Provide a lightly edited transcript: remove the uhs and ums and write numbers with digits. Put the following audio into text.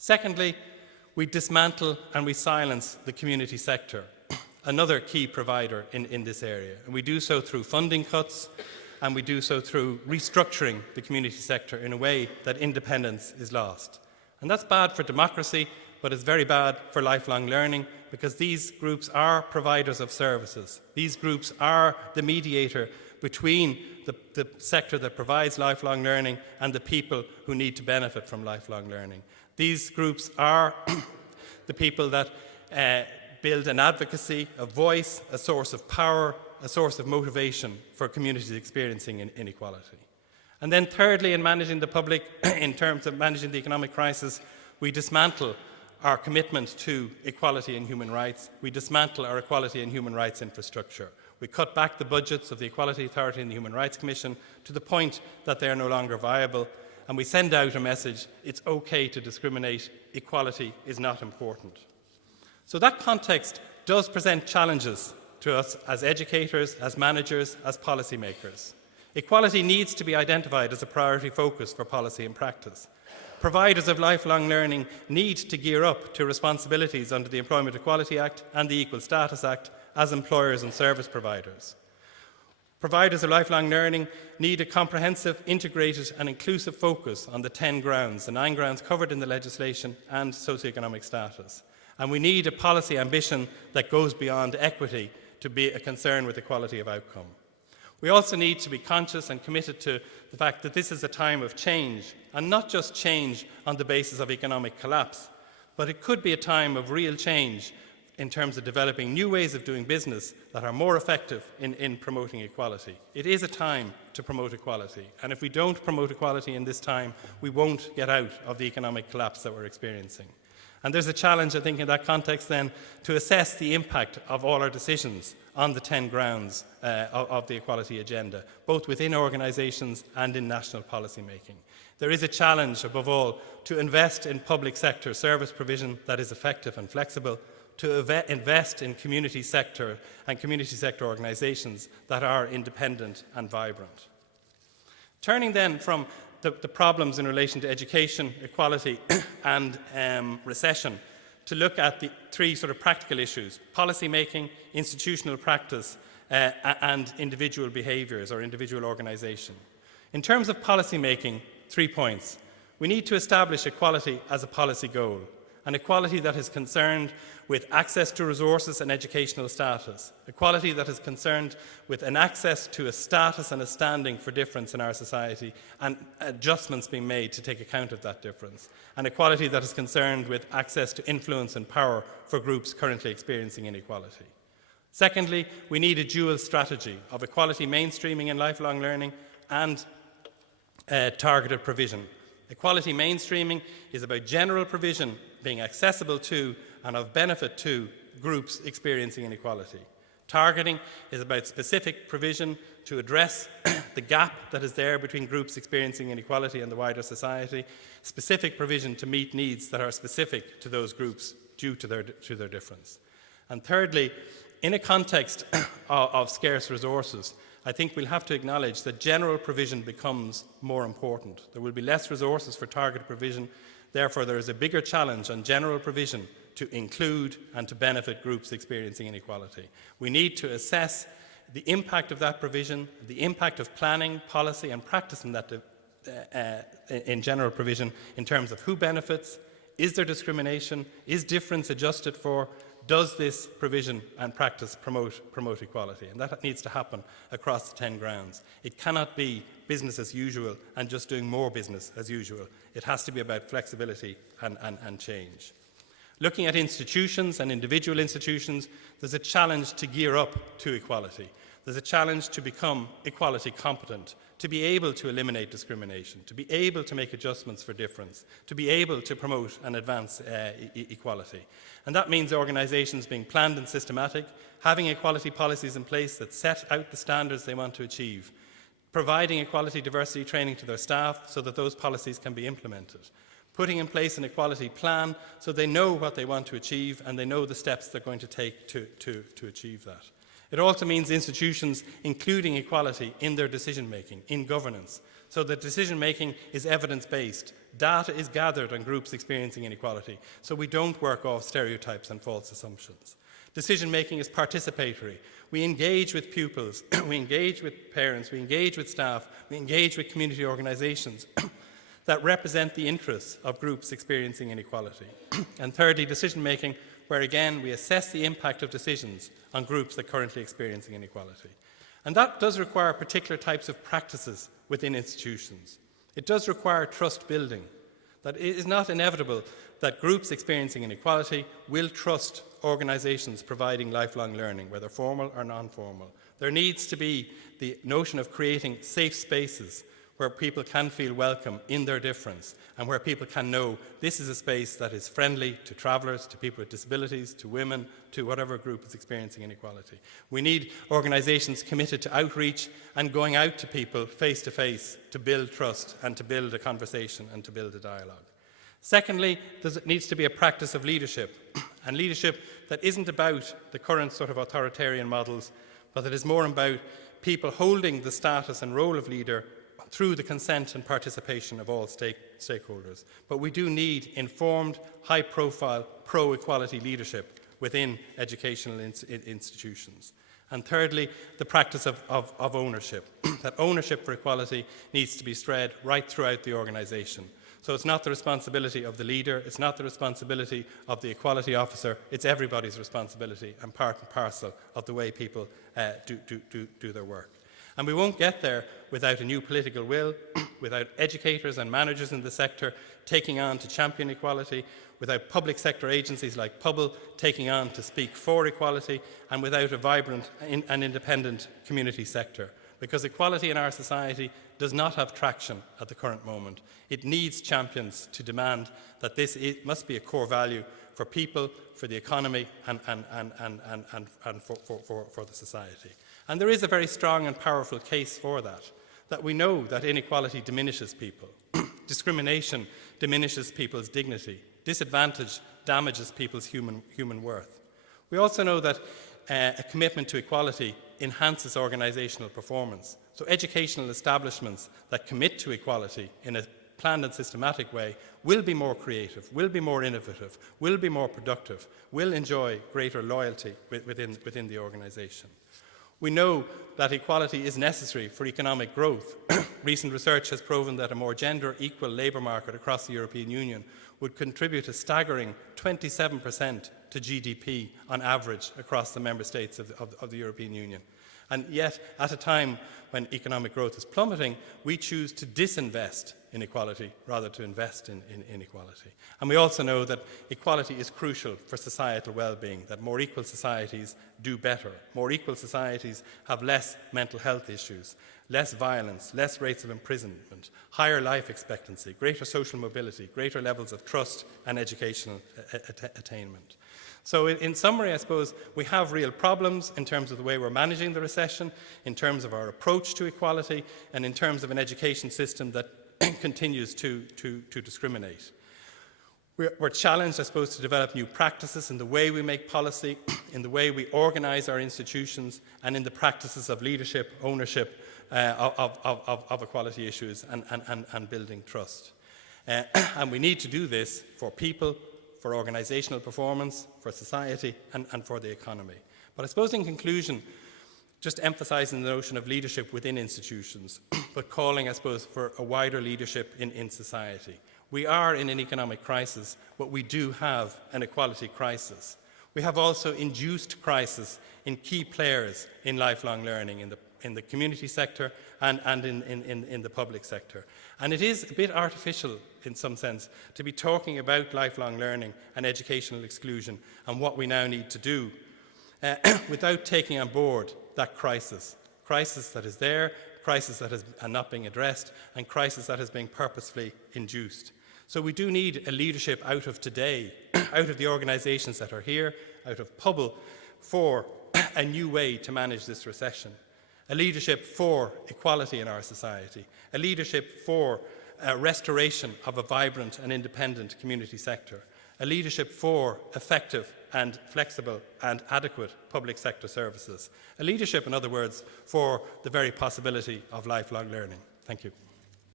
Secondly, we dismantle and we silence the community sector, another key provider in this area. And we do so through funding cuts, and we do so through restructuring the community sector in a way that independence is lost. And that's bad for democracy, but it's very bad for lifelong learning, because these groups are providers of services. These groups are the mediator between the sector that provides lifelong learning and the people who need to benefit from lifelong learning. These groups are the people that build an advocacy, a voice, a source of power, a source of motivation for communities experiencing inequality. And then thirdly, in managing the public, in terms of managing the economic crisis, we dismantle our commitment to equality and human rights. We dismantle our equality and human rights infrastructure. We cut back the budgets of the Equality Authority and the Human Rights Commission to the point that they are no longer viable. And we send out a message: it's okay to discriminate, equality is not important. So that context does present challenges to us as educators, as managers, as policymakers. Equality needs to be identified as a priority focus for policy and practice. Providers of lifelong learning need to gear up to responsibilities under the Employment Equality Act and the Equal Status Act as employers and service providers. Providers of lifelong learning need a comprehensive, integrated and inclusive focus on the 10 grounds, the 9 grounds covered in the legislation, and socioeconomic status. And we need a policy ambition that goes beyond equity to be a concern with equality of outcome. We also need to be conscious and committed to the fact that this is a time of change, and not just change on the basis of economic collapse, but it could be a time of real change in terms of developing new ways of doing business that are more effective in promoting equality. It is a time to promote equality, and if we don't promote equality in this time, we won't get out of the economic collapse that we're experiencing. And there's a challenge, I think, in that context then, to assess the impact of all our decisions on the 10 grounds of the equality agenda, both within organisations and in national policy making. There is a challenge, above all, to invest in public sector service provision that is effective and flexible, to invest in community sector and community sector organisations that are independent and vibrant. Turning then from the problems in relation to education, equality and recession, to look at the 3 sort of practical issues: policy making, institutional practice and individual behaviours or individual organisation. In terms of policy making, 3 points. We need to establish equality as a policy goal, an equality that is concerned with access to resources and educational status, equality that is concerned with an access to a status and a standing for difference in our society and adjustments being made to take account of that difference, an equality that is concerned with access to influence and power for groups currently experiencing inequality. Secondly, we need a dual strategy of equality mainstreaming in lifelong learning and targeted provision. Equality mainstreaming is about general provision being accessible to and of benefit to groups experiencing inequality. Targeting is about specific provision to address the gap that is there between groups experiencing inequality and the wider society, specific provision to meet needs that are specific to those groups due to their difference. And thirdly, in a context of scarce resources, I think we'll have to acknowledge that general provision becomes more important. There will be less resources for targeted provision. Therefore, there is a bigger challenge on general provision to include and to benefit groups experiencing inequality. We need to assess the impact of that provision, the impact of planning, policy and practice in that in general provision in terms of who benefits, is there discrimination, is difference adjusted for, does this provision and practice promote equality? And that needs to happen across the 10 grounds. It cannot be business as usual and just doing more business as usual. It has to be about flexibility and change. Looking at institutions and individual institutions, there's a challenge to gear up to equality. There's a challenge to become equality competent, to be able to eliminate discrimination, to be able to make adjustments for difference, to be able to promote and advance equality. And that means organisations being planned and systematic, having equality policies in place that set out the standards they want to achieve, providing equality diversity training to their staff so that those policies can be implemented, putting in place an equality plan so they know what they want to achieve and they know the steps they're going to take to achieve that. It also means institutions including equality in their decision-making, in governance, so that decision-making is evidence-based Data is gathered on groups experiencing inequality, so we don't work off stereotypes and false assumptions. Decision-making is participatory. We engage with pupils, we engage with parents, we engage with staff, we engage with community organisations that represent the interests of groups experiencing inequality. And thirdly, decision-making, where again we assess the impact of decisions on groups that are currently experiencing inequality. And that does require particular types of practices within institutions. It does require trust building. That it is not inevitable that groups experiencing inequality will trust organisations providing lifelong learning, whether formal or non-formal. There needs to be the notion of creating safe spaces where people can feel welcome in their difference and where people can know this is a space that is friendly to travellers, to people with disabilities, to women, to whatever group is experiencing inequality. We need organisations committed to outreach and going out to people face to build trust and to build a conversation and to build a dialogue. Secondly, there needs to be a practice of leadership, and leadership that isn't about the current sort of authoritarian models, but that is more about people holding the status and role of leader through the consent and participation of all stakeholders. But we do need informed, high-profile, pro-equality leadership within educational institutions. And thirdly, the practice of ownership. That ownership for equality needs to be spread right throughout the organisation. So it's not the responsibility of the leader, it's not the responsibility of the equality officer, it's everybody's responsibility and part and parcel of the way people do their work. And we won't get there without a new political will, without educators and managers in the sector taking on to champion equality, without public sector agencies like Pubble taking on to speak for equality, and without a vibrant and independent community sector. Because equality in our society does not have traction at the current moment. It needs champions to demand that this must be a core value for people, for the economy, and for the society. And there is a very strong and powerful case for that we know that inequality diminishes people. Discrimination diminishes people's dignity. Disadvantage damages people's human worth. We also know that a commitment to equality enhances organisational performance. So educational establishments that commit to equality in a planned and systematic way will be more creative, will be more innovative, will be more productive, will enjoy greater loyalty within the organisation. We know that equality is necessary for economic growth. Recent research has proven that a more gender-equal labour market across the European Union would contribute a staggering 27% to GDP on average across the member states of the European Union. And yet, at a time when economic growth is plummeting, we choose to disinvest in equality rather to invest in inequality. And we also know that equality is crucial for societal well-being, that more equal societies do better. More equal societies have less mental health issues, less violence, less rates of imprisonment, higher life expectancy, greater social mobility, greater levels of trust and educational attainment. So in summary, I suppose, we have real problems in terms of the way we're managing the recession, in terms of our approach to equality, and in terms of an education system that continues to discriminate. We're challenged, I suppose, to develop new practices in the way we make policy, in the way we organise our institutions, and in the practices of leadership, ownership of equality issues and building trust. And we need to do this for people, for organisational performance, for society, and for the economy. But I suppose in conclusion, just emphasising the notion of leadership within institutions, but calling, I suppose, for a wider leadership in society. We are in an economic crisis, but we do have an equality crisis. We have also induced crisis in key players in lifelong learning, in the community sector and in the public sector. And it is a bit artificial, in some sense, to be talking about lifelong learning and educational exclusion and what we now need to do without taking on board that crisis that is there, crisis that is not being addressed, and crisis that is being purposefully induced. So we do need a leadership out of today, out of the organisations that are here, out of Pubble, for a new way to manage this recession. A leadership for equality in our society, a leadership for restoration of a vibrant and independent community sector, a leadership for effective and flexible and adequate public sector services, a leadership, in other words, for the very possibility of lifelong learning. Thank you.